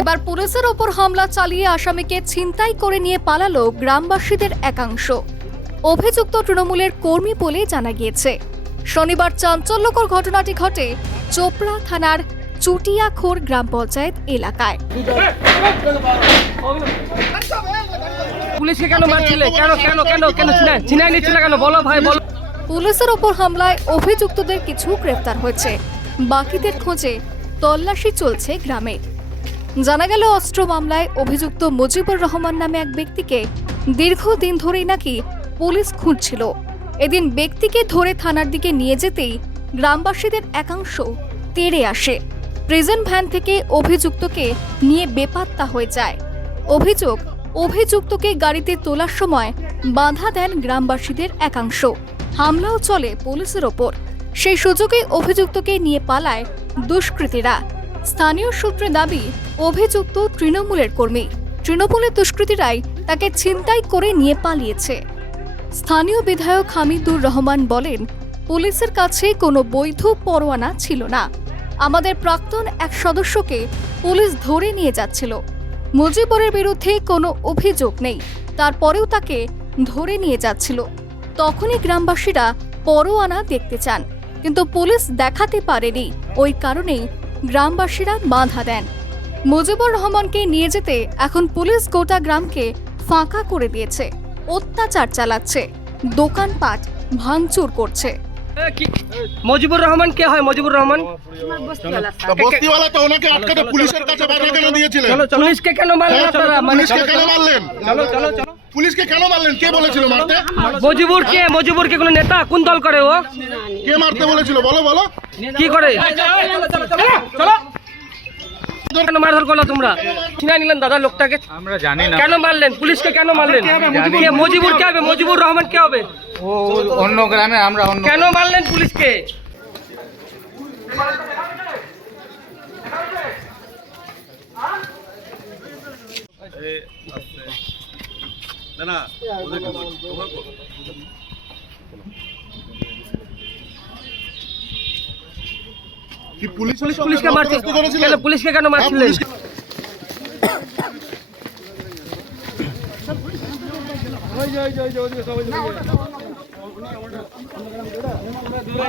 এবার পুলিশের ওপর হামলা চালিয়ে আসামিকে ছিনতাই করে নিয়ে পালালো গ্রামবাসীদের একাংশ। অভিযুক্ত তৃণমূলের কর্মী বলে জানা গিয়েছে। শনিবার চাঞ্চল্যকর ঘটনাটি ঘটে চোপড়া থানার চুটিয়াখোর গ্রাম পঞ্চায়েত এলাকায়। পুলিশকে কেন মারছিলে? কেন কেন কেন কেন চিনাই চিনাই নিচ্ছিল কেন? বলো ভাই বলো। পুলিশের ওপর হামলায় অভিযুক্তদের কিছু গ্রেফতার হয়েছে। বাকিদের খোঁজে তল্লাশি চলছে গ্রামে। জানা গেল, অস্ত্র মামলায় অভিযুক্ত মুজিবুর রহমান নামে এক ব্যক্তিকে দীর্ঘদিন ধরেই নাকি পুলিশ খুঁজছিল। এদিন ব্যক্তিকে ধরে থানার দিকে নিয়ে যেতেই গ্রামবাসীদের একাংশ তেড়ে আসে। প্রিজন ভ্যান থেকে অভিযুক্তকে নিয়ে বেপাত্তা হয়ে যায়। অভিযোগ, অভিযুক্তকে গাড়িতে তোলার সময় বাধা দেন গ্রামবাসীদের একাংশ। হামলাও চলে পুলিশের ওপর। সেই সুযোগে অভিযুক্তকে নিয়ে পালায় দুষ্কৃতীরা। স্থানীয় সূত্রে দাবি, অভিযুক্ত তৃণমূলের কর্মী। তৃণমূলের দুষ্কৃতীরাই তাকে ছিনতাই করে নিয়ে পালিয়েছে। স্থানীয় বিধায়ক হামিদুর রহমান বলেন, পুলিশের কাছে কোনো বৈধ পরোয়ানা ছিল না। আমাদের প্রাক্তন এক সদস্যকে পুলিশ ধরে নিয়ে যাচ্ছিল। মুজিবরের বিরুদ্ধে কোনো অভিযোগ নেই। তারপরেও তাকে ধরে নিয়ে যাচ্ছিল। তখনই গ্রামবাসীরা পরোয়ানা দেখতে চান। কিন্তু পুলিশ দেখাতে পারেনি। ওই কারণেই গ্রামবাসীরা বাধা দেন। মুজিবুর রহমানকে নিয়ে যেতে এখন পুলিশ গোটা গ্রামকে ফাঁকা করে দিয়েছে। অত্যাচার চালাচ্ছে। দোকানপাট ভাঙচুর করছে। মজিবুর রহমান কে হয় মজিবুর রহমান? বস্তিওয়ালা তো ওনাকে আটকাতে পুলিশের কাছে বাধা কেন দিয়েছিলেন? পুলিশকে কেন মারলেন হ্যাঁ, আপনারা মানে পুলিশকে কেন মারলেন? পুলিশকে কেন মারলেন? কে বলেছিল মারতে? মজিবুর কে মজিবুর কে? কোনো নেতা? কোন দল করে ও? কে মারতে বলেছিল? বলো বলো। কি করে? কেন মারধর করল তোমরা? চিনাই নিলেন দাদা লোকটাকে। আমরা জানি না। কেন মারলেন? পুলিশকে কেন মারলেন? মজিবুর কে? হবে? মজিবুর রহমান কে হবে? ও অন্য গ্রামে আমরা কেন মারলেন পুলিশকে? পুলিশ পুলিশকে কেন পুলিশকে কেন মারছিলেন? ওই যে ওই ওই সবাই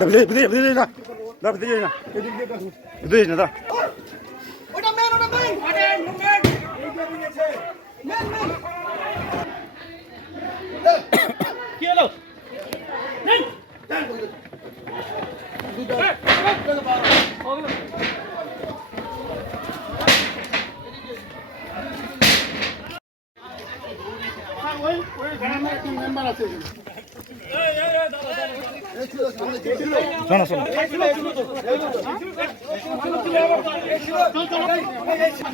Подожди, подожди, подожди, да. Да, подожди, да. Подожди, да. Уйда мен, уйда мен. Мен, мен. Кело. Мен. ওই ওই গ্রামের একজন মেম্বার আছে শোনো শোনো